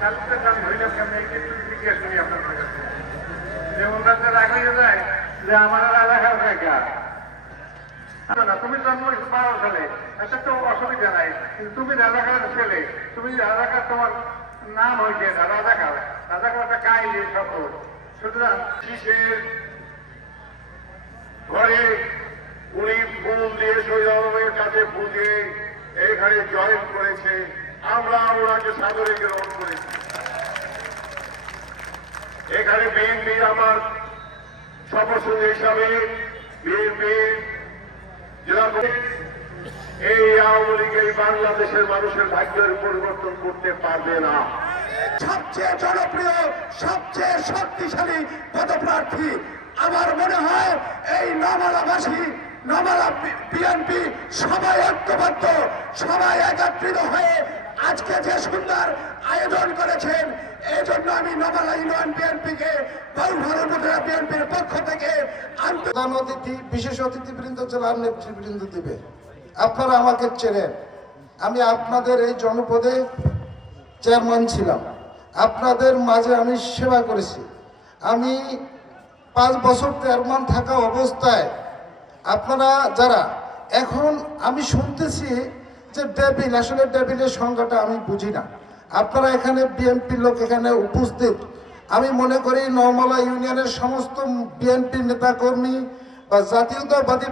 তাহলে আমি হইলাম কেমন একটু জিজ্ঞেস করি আপনার কাছে যে ওনাদের রাখলে যায় যে আমার এলাকার জায়গা না, তুমি জন্ম 12 সালে, একটা তো অসুবিধা নাই, কিন্তু তুমি রাজাকার ছেলে, তুমি রাজাকার, তোমার নাম হয়েছে রাজাকার, রাজাকার একটা কাহিনী শব্দ। সুতরাং কিসের ঘরে উনি ফুল দিয়ে শহীদ আলমের কাছে ফুল দিয়ে এখানে জয়েন করেছে, আমরা ওনাকে সাদরে গ্রহণ করেছি। এখানে বিএনপির আমার সদস্য হিসাবে বিএনপির এই আওয়ামী লীগ এই বাংলাদেশের মানুষের ভাগ্যের পরিবর্তন করতে পারবে না। সবচেয়ে জনপ্রিয়, সবচেয়ে শক্তিশালী পদপ্রার্থী আমার মনে হয় এই নমালাবাসী, নমালা বিএনপি সবাই ঐক্যবদ্ধ, সবাই একত্রিত হয়ে আজকে যে সুন্দর আয়োজন করেছেন, এই জন্য আমি নমালা ইউনিয়ন বিএনপিকে বিএনপির পক্ষ থেকে প্রধান অতিথি, বিশেষ অতিথিবৃন্দ, জেলার নেতৃবৃন্দ দিবে। আপনারা আমাকে চেনেন, আমি আপনাদের এই জনপদে চেয়ারম্যান ছিলাম, আপনাদের মাঝে আমি সেবা করেছি। আমি 5 বছর চেয়ারম্যান থাকা অবস্থায় আপনারা যারা এখন আমি শুনতেছি যে ডেভিল, আসলে ডেভিলের সংজ্ঞাটা আমি বুঝি না। আপনারা এখানে বিএনপির লোক এখানে উপস্থিত, আমি মনে করি নওমালা ইউনিয়নের সমস্ত বিএনপি নেতাকর্মী বা জাতীয়তাবাদী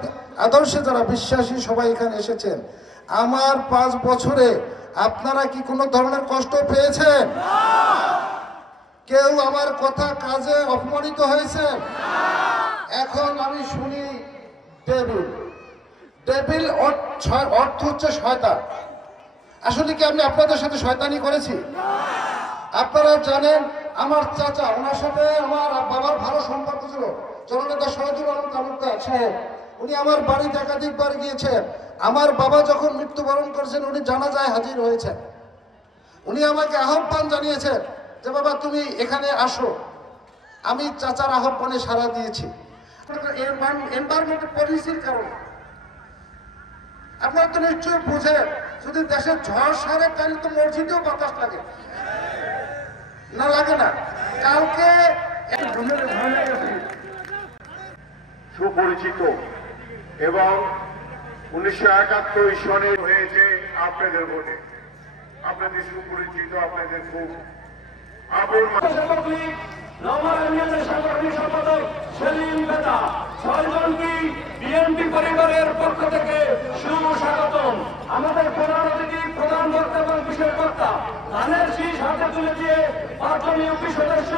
আদর্শে যারা বিশ্বাসী সবাই এখানে এসেছেন। আমার 5 বছরে আপনারা কি কোনো ধরনের কষ্ট পেয়েছেন? কেউ আমার কথা কাজে অপমানিত হয়েছে? এখন আমি শুনি ডেভিল, ডেভিল অর্থ হচ্ছে শয়তান। আসলে কি আমি আপনাদের সাথে শয়তানি করেছি? আপনারা জানেন আমার চাচা, ওনার সাথে আমার বাবার ভালো সম্পর্ক ছিল, জননেতা শহীদুল আলম তালুকদার সাহেব, উনি আমার বাড়িতে একাধিকবার গিয়েছেন। আমার বাবা যখন মৃত্যুবরণ করেছেন উনি জানাজায় হাজির হয়েছেন। উনি আমাকে আহ্বান জানিয়েছেন যে বাবা তুমি এখানে আসো। আমি চাচার আহ্বানে সাড়া দিয়েছি। এনভায়রনমেন্টাল পলিসির কারণে আপনারা তো নিশ্চয়ই বুঝেন, যদি দেশের ঝড় সারে তাহলে তো মসজিদেও বাতাস লাগে না, লাগে না? কালকে সুপরিচিত এবং 1971 সনে হয়েছে আপনাদের ভোটে, আপনাদের সুপরিচিত, আপনাদের খুব আপন সাংগঠনিক সম্পাদক সেলিম বেদা 6 জনকে বিএনপি পরিবারের পক্ষ থেকে সুস্বাগতম। আমাদের প্রধান অতিথি, প্রধান বক্তা এবং বিশেষ বক্তা ধানের শীষ হাতে তুলে দিয়ে 5 জন ইউপি সদস্য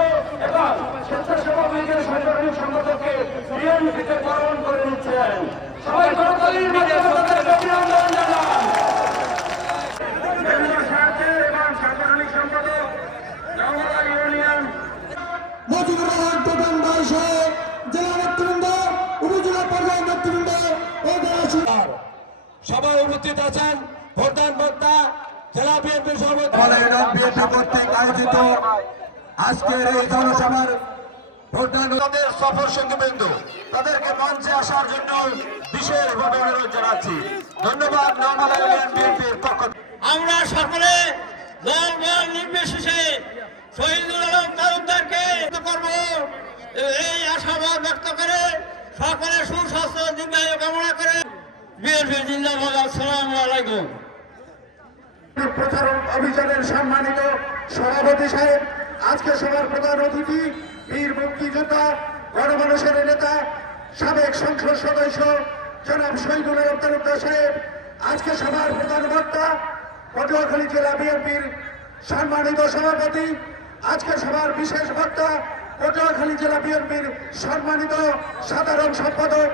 এবং স্বেচ্ছাসেবক লীগের সাংগঠনিক সম্পাদককে বিএনপিতে বরণ করে নিচ্ছেন। সবাই করতালির মাধ্যমে তাদেরকে অভিনন্দন জানান। কেন্দ্র সরকার এবং সাংগঠনিক সম্পাদক নওমালা ইউনিয়ন মজিবুর রহমান প্রধান বয়সে জেলা নেতৃবৃন্দ, উপজেলা পর্যায়ের নেতৃবৃন্দ, সবাই উপস্থিত আছেন। প্রধান বক্তা জেলা বিএনপির বিএনপি কর্তৃক আয়োজিত আজকের এই জনসভার তাদের সফর সঙ্গীবৃন্দ, তাদেরকে মঞ্চে আসার জন্য বিশেষভাবে অনুরোধ জানাচ্ছি। ধন্যবাদ। নওমালা ইউনিয়ন বিএনপির পক্ষ আমরা সকলে দল বল নির্বিশেষে শহীদুল আলম তালুকদারকে করব এই আশাবাদ ব্যক্ত করে সকলে সুস্বাস্থ্য দীর্ঘায়ু কামনা করে বিএনপি জিন্দাবাদ। আসসালামু আলাইকুম। প্রচারণ অভিযানের সম্মানিত সভাপতি সাহেব, আজকে সভার প্রধান অতিথি বীর মুক্তিযোদ্ধা, গণমানুষের নেতা, সাবেক সংসদ সদস্য জনাব শহীদুল আলম তালুকদার সাহেব, আজকে সভার প্রধান বক্তা পটুয়াখালী জেলা বিএনপির সম্মানিত সভাপতি, আজকে সভার বিশেষ বক্তা পটুয়াখালী জেলা বিএনপির সম্মানিত সাধারণ সম্পাদক